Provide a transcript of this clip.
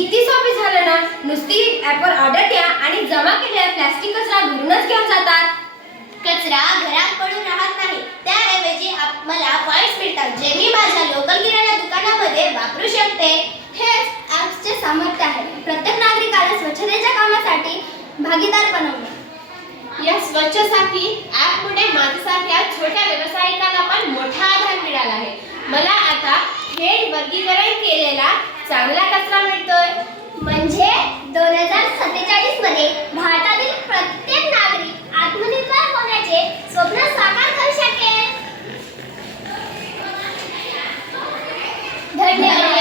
किती सोपे झालं ना. नुसती ॲपवर ऑर्डर द्या आणि जमा केलेला प्लास्टिक कचरा घरूनच घेऊन जातात. कचरा घरात पडून राहत नाही, त्याऐवजी मला पॉइंट्स मिळतात जे मी माझ्या लोकल किराणा दुकानामध्ये वापरू शकते. हेच ॲप्सचे सामर्थ्य आहे. प्रत्येक नागरिकाला स्वच्छतेच्या कामासाठी भागीदार बनवणे. या स्वच्छसाठी ॲपमुळे माझ्यासारख्या छोट्या व्यावसायिकांना पण मोठा आधार मिळाला आहे. मला आता थेट वर्गीकरण केलेला चांगला कचरा मिळतोय. म्हणजे 2047 मध्ये भारतातील प्रत्येक नागरिक आत्मनिर्भर होण्याचे स्वप्न साकार करू शकेल. धन्यवाद.